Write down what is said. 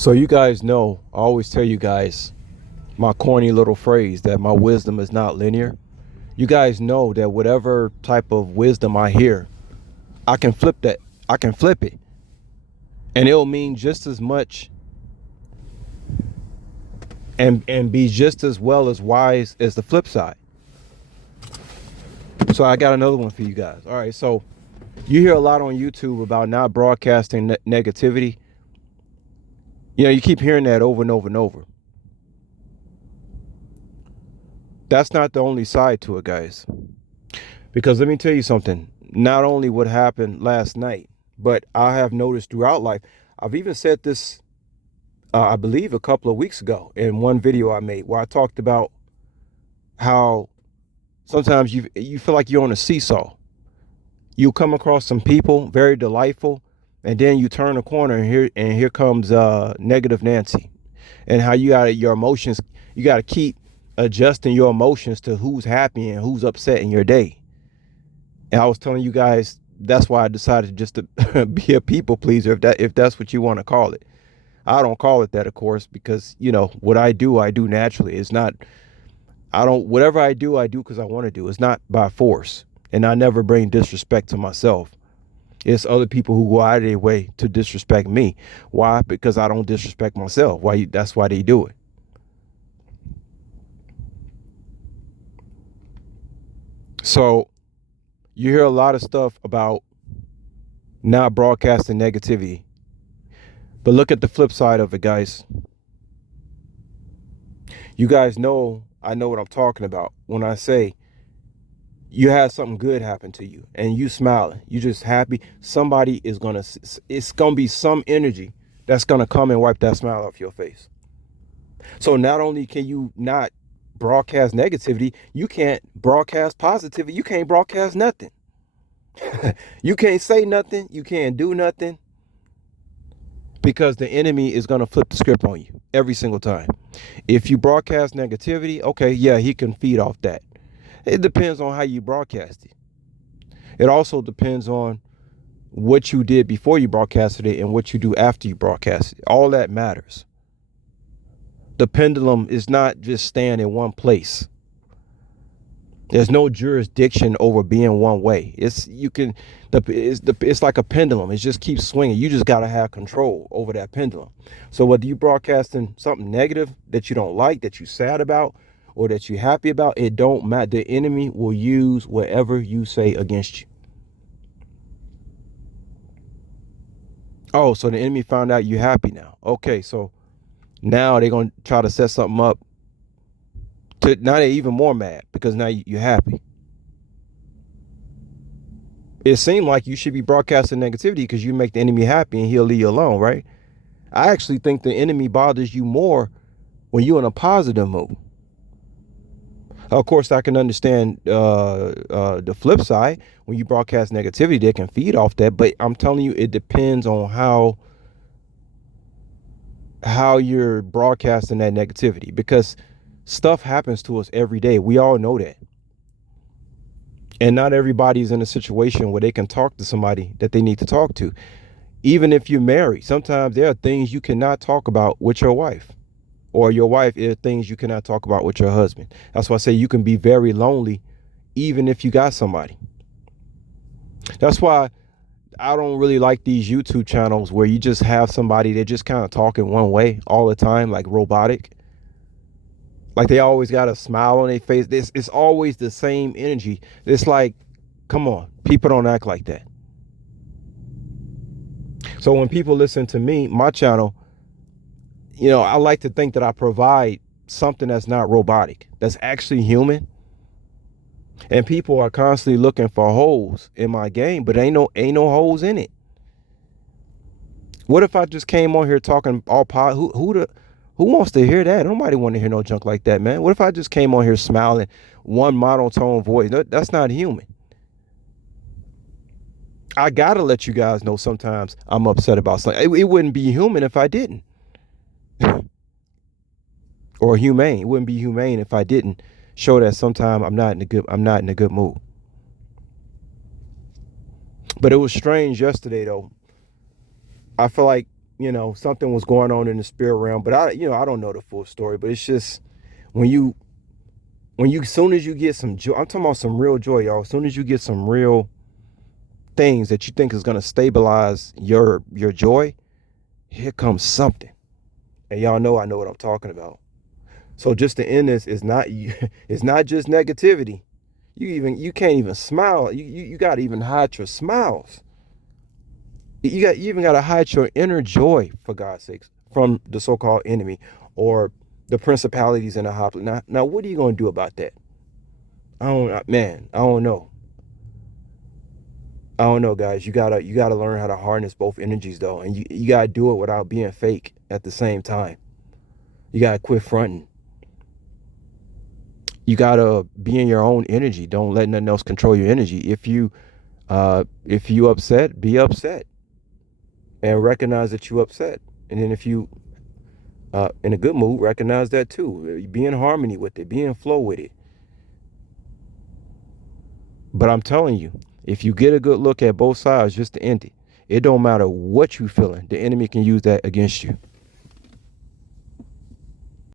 So you guys know, I always tell you guys my corny little phrase that my wisdom is not linear. You guys know that whatever type of wisdom I hear, I can flip that. I can flip it. And it'll mean just as much and be just as well as wise as the flip side. So I got another one for you guys. All right, so you hear a lot on YouTube about not broadcasting negativity. You know, you keep hearing that over and over and over. That's not the only side to it, guys. Because let me tell you something. Not only what happened last night, but I have noticed throughout life. I've even said this, I believe, a couple of weeks ago in one video I made where I talked about how sometimes you feel like you're on a seesaw. You come across some people very delightful, and then you turn a corner and here comes negative Nancy, and how your emotions. You got to keep adjusting your emotions to who's happy and who's upset in your day. And I was telling you guys that's why I decided just to be a people pleaser, if that's what you want to call it. I don't call it that, of course, because what I do naturally. It's not. I don't. Whatever I do because I want to do. It's not by force, and I never bring disrespect to myself. It's other people who go out of their way to disrespect me. Why? Because I don't disrespect myself. That's why they do it. So you hear a lot of stuff about not broadcasting negativity. But look at the flip side of it, guys. You guys know, I know what I'm talking about when I say you had something good happen to you and you smiling, you just happy. It's gonna be some energy that's gonna come and wipe that smile off your face. So not only can you not broadcast negativity, you can't broadcast positivity. You can't broadcast nothing. You can't say nothing. You can't do nothing. Because the enemy is going to flip the script on you every single time. If you broadcast negativity, okay, yeah, he can feed off that. It depends on how you broadcast it. It also depends on what you did before you broadcasted it and what you do after you broadcast it. All that matters. The pendulum is not just staying in one place. There's no jurisdiction over being one way. It's like a pendulum. It just keeps swinging. You just got to have control over that pendulum. So whether you broadcasting something negative that you don't like, that you're sad about, or that you're happy about, it don't matter. The enemy will use whatever you say against you. Oh, so the enemy found out you're happy now. Okay, so now they're going to try to set something up. Now they're even more mad because now you're happy. It seemed like you should be broadcasting negativity because you make the enemy happy and he'll leave you alone, right? I actually think the enemy bothers you more when you're in a positive mood. Of course, I can understand the flip side. When you broadcast negativity, they can feed off that. But I'm telling you, it depends on how you're broadcasting that negativity, because stuff happens to us every day. We all know that. And not everybody's in a situation where they can talk to somebody that they need to talk to. Even if you're married, sometimes there are things you cannot talk about with your wife, or your wife, there are things you cannot talk about with your husband. That's why I say you can be very lonely even if you got somebody. That's why I don't really like these YouTube channels where you just have somebody that just kind of talking one way all the time, like robotic. Like they always got a smile on their face. It's always the same energy. It's like, come on, people don't act like that. So when people listen to me, my channel, I like to think that I provide something that's not robotic, that's actually human. And people are constantly looking for holes in my game, but ain't no holes in it. What if I just came on here talking all pot? Who wants to hear that? Nobody want to hear no junk like that, man. What if I just came on here smiling, one monotone voice? That's not human. I gotta let you guys know sometimes I'm upset about something. It wouldn't be human if I didn't. Or humane. It wouldn't be humane if I didn't show that sometimes I'm not in a good mood. But it was strange yesterday though. I feel like something was going on in the spirit realm, but I don't know the full story, but it's just when you as soon as you get some joy, I'm talking about some real joy, y'all. As soon as you get some real things that you think is going to stabilize your joy, here comes something. And y'all know I know what I'm talking about. So just to end this, it's not it's not just negativity. You can't even smile. You got to even hide your smiles. You even got to hide your inner joy, for God's sakes, from the so-called enemy or the principalities in the high place. Now, what are you going to do about that? I don't know. I don't know, guys. You gotta learn how to harness both energies, though, and you gotta do it without being fake at the same time. You gotta quit fronting. You gotta be in your own energy. Don't let nothing else control your energy. If you upset, be upset, and recognize that you upset. And then if you in a good mood, recognize that too. Be in harmony with it. Be in flow with it. But I'm telling you, if you get a good look at both sides, just to end it, it don't matter what you feeling. The enemy can use that against you.